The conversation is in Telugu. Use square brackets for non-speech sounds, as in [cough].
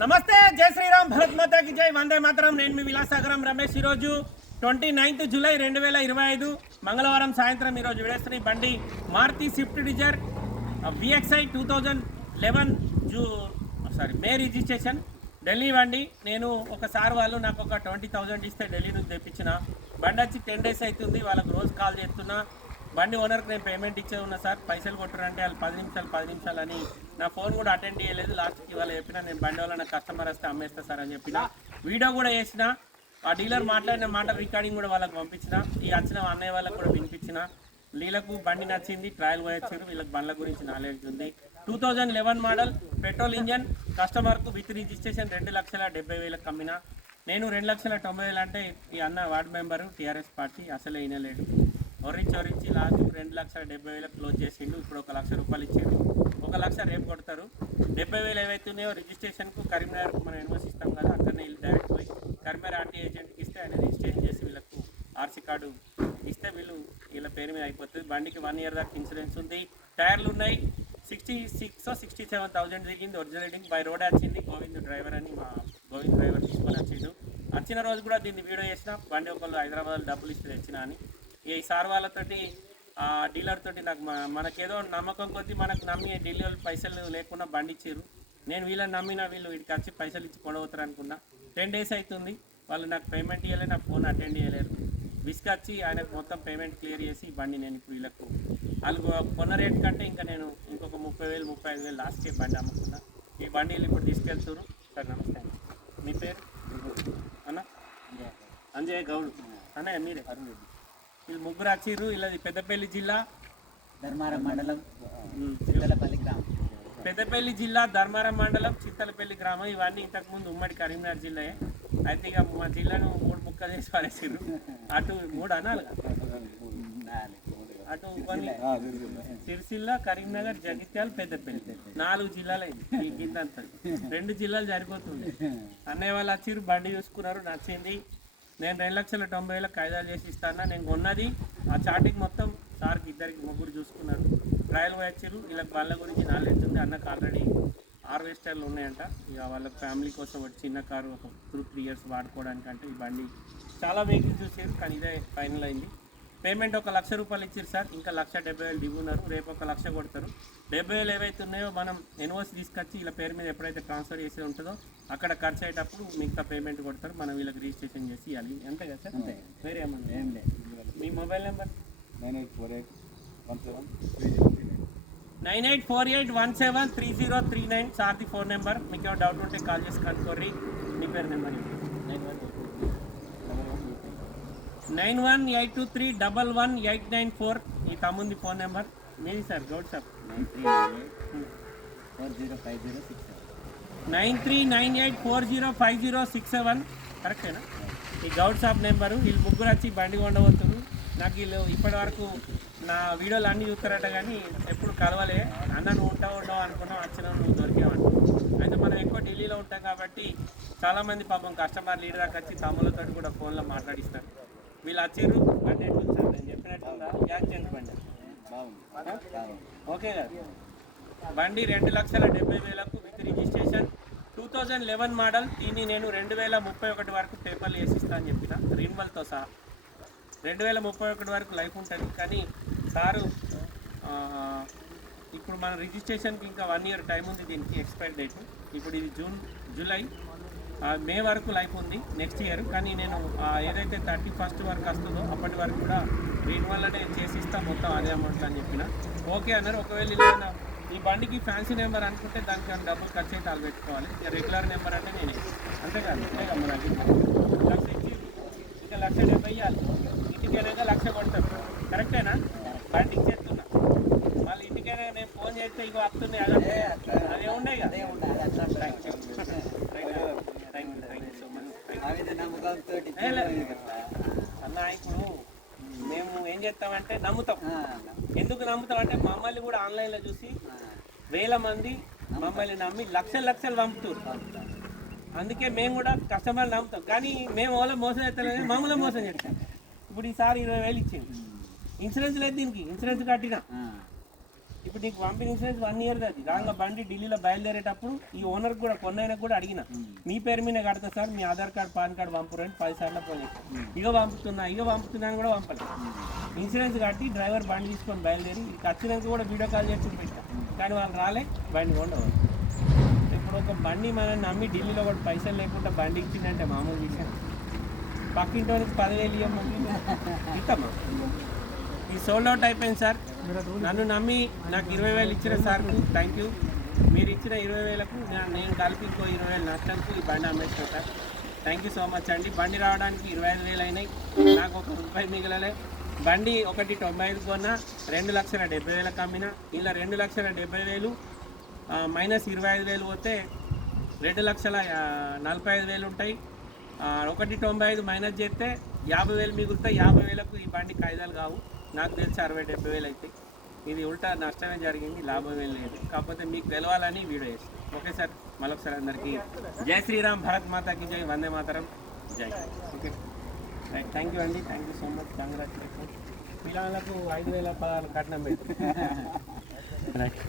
నమస్తే జై శ్రీరామ్ భరత్ మాతాకి జై. వందే మాతరం. నేను మీ విలాసాగరం రమేష్. ఈరోజు ట్వంటీ నైన్త్ జూలై రెండు వేల ఇరవై ఐదు మంగళవారం సాయంత్రం ఈరోజు విడేస్తున్న బండి Maruti Swift Dzire VXI two thousand eleven zoo sorry May registration. Delhi బండి. నేను ఒకసారి వాళ్ళు నాకు ఒక ట్వంటీ థౌజండ్ ఇస్తే ఢిల్లీ నుంచి తెప్పించిన. బండి వచ్చి టెన్ డేస్ అవుతుంది. వాళ్ళకు రోజు కాల్ చేస్తున్నా. బండి ఓనర్కి నేను పేమెంట్ ఇచ్చే ఉన్నా సార్. పైసలు కొట్టురంటే వాళ్ళు పది నిమిషాలు పది నిమిషాలు అని నా ఫోన్ కూడా అటెండ్ చేయలేదు. లాస్ట్కి ఇవాళ చెప్పిన నేను బండి వల్ల నాకు కస్టమర్ వస్తే అమ్మేస్తా సార్ అని చెప్పిన. వీడియో కూడా చేసిన ఆ డీలర్ మాట్లాడిన మాట రికార్డింగ్ కూడా వాళ్ళకి పంపించిన ఈ వచ్చిన అన్నయ్య వాళ్ళకి కూడా వినిపించిన. వీళ్ళకు బండి నచ్చింది ట్రయల్ పోయొచ్చారు. వీళ్ళకి బండ్ల గురించి నాలెడ్జ్ ఉంది. Two thousand eleven model petrol engine కస్టమర్కు విత్ రిజిస్ట్రేషన్ రెండు లక్షల డెబ్బై వేలకు కమ్మిన నేను రెండు లక్షల తొంభై వేలు అంటే ఈ అన్న వార్డు మెంబరు టీఆర్ఎస్ పార్టీ అసలే వినలేడు వరించి వరించి లాస్ట్ రెండు లక్షల డెబ్బై వేలకు క్లోజ్ చేసిండు. ఇప్పుడు ఒక లక్ష రూపాయలు ఇచ్చిండు. ఒక లక్ష రేపు కొడతారు. డెబ్బై వేలు ఏవైతున్నాయో రిజిస్ట్రేషన్కు కరీంనగర్కు మనం ఇన్వెస్ట్ ఇస్తాం కదా అక్కడనే వీళ్ళు డైరెక్ట్ పోయి కరీంనగర్ ఆర్టీ ఏజెంట్కి ఇస్తే ఆయన రిజిస్ట్రేషన్ చేసి వీళ్ళకు ఆర్సీ కార్డు ఇస్తే వీళ్ళు వీళ్ళ పేరు మీద అయిపోతుంది. బండికి వన్ ఇయర్ దాకా ఇన్సూరెన్స్ ఉంది. టైర్లు ఉన్నాయి. Sixty six sixty seven thousand దిగింది ఒరిజినల్ బై రోడ్ వచ్చింది. గోవింద్ డ్రైవర్ అని మా గోవింద్ డ్రైవర్ తీసుకొని వచ్చిండు. వచ్చిన రోజు కూడా దీన్ని వీడియో చేసిన బండి ఒకళ్ళు హైదరాబాద్ డబ్బులు ఇస్తే తెచ్చిన అని. ఈ సార్ వాళ్ళతోటి ఆ డీలర్ తోటి నాకు మనకేదో నమ్మకం కొద్దీ మనకు నమ్మి వాళ్ళు పైసలు లేకుండా బండి ఇచ్చారు నేను వీళ్ళని నమ్మిన వీళ్ళు వీడికి వచ్చి పైసలు ఇచ్చి కొనవుతారు అనుకున్నా. టెన్ డేస్ అవుతుంది వాళ్ళు నాకు పేమెంట్ ఇవ్వలేదు నాకు ఫోన్ అటెండ్ చేయలేరు విసుకొచ్చి ఆయనకు మొత్తం పేమెంట్ క్లియర్ చేసి బండి నేను ఇప్పుడు వీళ్ళకు వాళ్ళు కొన్న రేట్ కంటే ఇంకా నేను ఇంకొక ముప్పై వేలు ముప్పై ఐదు వేలు లాస్ట్కి బండి అమ్ముకున్నా. ఈ బండి వీళ్ళు ఇప్పుడు తీసుకెళ్తారు సార్ నమస్తే అండి. మీ పేరు? అన్న? అంజయ్ గౌడ్. అన్నయ్య మీరే? వీళ్ళు ముగ్గురు వచ్చిర్రు వీళ్ళది పెద్దపల్లి జిల్లా ధర్మారం మండలం చిత్తలపల్లి గ్రామం. పెద్దపల్లి జిల్లా ధర్మారం మండలం చింతలపల్లి గ్రామం ఇవన్నీ ఇంతకుముందు ఉమ్మడి కరీంనగర్ జిల్లాయే. అయితే ఇక మా జిల్లాను మూడు ముక్కలు చేసి పారేసారు అటు మూడు అనాలిగా. అటు కొన్ని సిరిసిల్ల కరీంనగర్ జగిత్యాల పెద్దపల్లి. నాలుగు జిల్లాలు ఈ కిందంతా రెండు జిల్లాలు సరిపోతుంది అన్నయ్య వాళ్ళు వచ్చిర్రు బండి చూసుకున్నారు నచ్చింది. నేను రెండు లక్షల తొంభై వేల కాయిదాలు చేసి ఇస్తాను? నేను కొన్నది. ఆ చాటింగ్ మొత్తం సార్కి ఇద్దరికి ముగ్గురు చూసుకున్నారు. ట్రయల్ వచ్చారు వీళ్ళకి వాళ్ళ గురించి నాలెడ్జ్ ఉంది. అన్నకు ఆల్రెడీ హార్వెస్టర్లు ఉన్నాయంట. ఇక వాళ్ళ ఫ్యామిలీ కోసం ఒక చిన్న కారు ఒక టూ త్రీ ఇయర్స్ వాడుకోవడానికి అంటే ఈ బండి చాలా వెహికల్ చూసారు కానీ ఇదే ఫైనల్ అయింది. పేమెంట్ ఒక లక్ష రూపాయలు ఇచ్చారు సార్. ఇంకా లక్ష డెబ్బై వేలు దిగున్నారు రేపు ఒక లక్ష కొడతారు. డెబ్బై వేలు ఏవైతే ఉన్నాయో మనం ఎన్ఓసి తీసుకొచ్చి ఇలా పేరు మీద ఎప్పుడైతే ట్రాన్స్ఫర్ చేసేది ఉంటుందో అక్కడ ఖర్చు అయ్యేటప్పుడు మిగతా పేమెంట్ కొడతారు. మనం వీళ్ళకి రిజిస్ట్రేషన్ చేసి ఇవ్వాలి. అంతే కదా సార్? అంతే. వేరే ఏమన్నా ఏం లేదు. మీ mobile number? Nine eight four eight one seven nine. Eight four eight one seven three zero three nine. సార్ది phone number. మీకు డౌట్ ఉంటే కాల్ చేసి కనుక్కోర్రి. మీ పేరు number nine one nine one eight two three double one eight nine four ఈ తమ్ముంది ఫోన్ నెంబర్. మీది sir Goud sir. Nine three four zero five zero six nine three nine eight four zero five zero six seven. కరెక్టేనా? ఈ గౌడ్ షాప్ నెంబరు వీళ్ళు ముగ్గురు వచ్చి బండి కొండబోతున్నారు నాకు వీళ్ళు ఇప్పటి వరకు నా వీడియోలు అన్నీ చూస్తారట కానీ ఎప్పుడు కలవలే. అన్న నువ్వు ఉంటావు ఉండవు అనుకున్నావు వచ్చిన నువ్వు దొరికావంట అయితే మనం ఎక్కువ ఢిల్లీలో ఉంటాం కాబట్టి చాలామంది పాపం కస్టమర్ లీడర్ దాకా వచ్చి తమ్ములతో కూడా ఫోన్లో మాట్లాడిస్తారు. వీళ్ళు వచ్చిర్రు అంటే ఎట్లుంది నేను చెప్పినట్టుందా యాక్సిడెంట్ బండి. ఓకే కదా బండి రెండు లక్షల డెబ్బై వేలకు with registration. Two thousand eleven model దీన్ని నేను రెండు వేల ముప్పై ఒకటి వరకు పేపర్లు వేసిస్తా అని చెప్పిన. రిన్వల్తో సహా. రెండు వేల ముప్పై ఒకటి వరకు లైఫ్ ఉంటుంది. కానీ సారు ఇప్పుడు మన రిజిస్ట్రేషన్కి ఇంకా వన్ ఇయర్ టైం ఉంది దీనికి ఎక్స్పైర్ డేట్. ఇప్పుడు ఇది జూన్ జూలై. మే వరకు లైఫ్ ఉంది నెక్స్ట్ ఇయర్. కానీ నేను ఏదైతే థర్టీ ఫస్ట్ వరకు వస్తుందో అప్పటి వరకు కూడా రీన్వల్లనే చేసి ఇస్తా మొత్తం అదే అమౌంట్ అని చెప్పిన. ఓకే అన్నారు. ఒకవేళ ఇలా ఈ బండికి ఫ్యాన్సీ నెంబర్ అనుకుంటే దానికి డబ్బులు ఖర్చు అయితే వాళ్ళు పెట్టుకోవాలి. ఇక రెగ్యులర్ నెంబర్ అంటే నేనే. అంతేకాదు అంతేగా మన లక్ష ఇచ్చి ఇంకా లక్ష డెబ్బై ఇవ్వాలి ఇంటికి లక్ష కొడతారు. కరెక్టేనా? బండి చేస్తున్నా మళ్ళీ ఇంటికైనా నేను ఫోన్ చేస్తే ఇగో వస్తున్నాయి అదే అదే ఉండే కదా అదే ఉండాలి అట్లా thank you thank you thank you so much ఆ విధంగా నమ్మకంతో ఏ లే. అన్న ఇప్పుడు మేము ఏం చేస్తామంటే నమ్ముతాం. ఎందుకు నమ్ముతాం అంటే మమ్మల్ని కూడా ఆన్లైన్లో చూసి వేల మంది మమ్మల్ని నమ్మి లక్షలు లక్షలు పంపుతారు. అందుకే మేము కూడా కస్టమర్లు నమ్ముతాం. కానీ మేము వాళ్ళ మోసం చేస్తలేదు మమ్మల్ని మోసం చేస్తాం ఇప్పుడు ఈసారి ఇరవై వేలు ఇచ్చింది ఇన్సూరెన్స్ లేదు దీనికి. ఇన్సూరెన్స్ కట్టినా. ఇప్పుడు నీకు పంపిన ఇన్సూరెన్స్ వన్ ఇయర్ అది. రాగా బండి ఢిల్లీలో బయలుదేరేటప్పుడు ఈ ఓనర్ కూడా కొన్నైనా కూడా అడిగిన. మీ పేరు మీద కడతా సార్ మీ ఆధార్ కార్డ్ పాన్ కార్డ్ పంపురండి పది సార్లు ఫోన్ ఇక పంపుతున్నా ఇక పంపుతున్నా అని కూడా పంపలేదు ఇన్సూరెన్స్ కట్టి డ్రైవర్ బండి తీసుకొని బయలుదేరి వచ్చినాక కూడా వీడియో కాల్ చేసి చూపించా కానీ వాళ్ళు రాలే బండి కొండవాలి ఇప్పుడు ఒక బండి మనం నమ్మి ఢిల్లీలో కూడా పైసలు లేకుండా బండి ఇచ్చిందంటే మామూలు విషయం. పక్కింటి వాళ్ళకి పదివేలు ఇవ్వమ్మా [laughs] ఇస్తామా ఈ సోల్డ్ అవుట్ అయిపోయింది సార్. నన్ను నమ్మి నాకు ఇరవై వేలు ఇచ్చిన సార్కు థ్యాంక్ యూ మీరు ఇచ్చిన ఇరవై వేలకు నేను కలిపి ఇంకో ఇరవై వేలు నష్టంకు ఈ బండి అమ్మేసిన sir. Thank you so much అండి. బండి రావడానికి ఇరవై ఐదు వేలు అయినాయి. నాకు ఒక రూపాయి మిగలలే. బండి ఒకటి తొంభై ఐదు కొన్నా రెండు లక్షల డెబ్బై వేలకు అమ్మిన. ఇలా రెండు లక్షల డెబ్బై వేలు మైనస్ ఇరవై ఐదు వేలు పోతే రెండు లక్షల నలభై ఐదు వేలు ఉంటాయి. ఒకటి తొంభై ఐదు మైనస్ చేస్తే యాభై వేలు మిగులుతాయి. యాభై వేలకు ఈ బండి కాయిదాలు కావు. నాకు తెలిసి అరవై డెబ్బై వేలు అవుతాయి ఇది ఉల్టా నష్టమే జరిగింది లాభం ఏం లేదు. కాకపోతే మీకు తెలవాలని వీడియో చేస్తాను ఓకే సార్ మరొకసారి అందరికీ జై శ్రీరామ్ భారత్ మాతాకి జై వందే మాతరం జై. ఓకే. రైట్ థ్యాంక్ యూ అండి thank you so much congratulation పిల్లలకు ఐదు వేల పదహారు కట్నం పెట్టి. [laughs] రైట్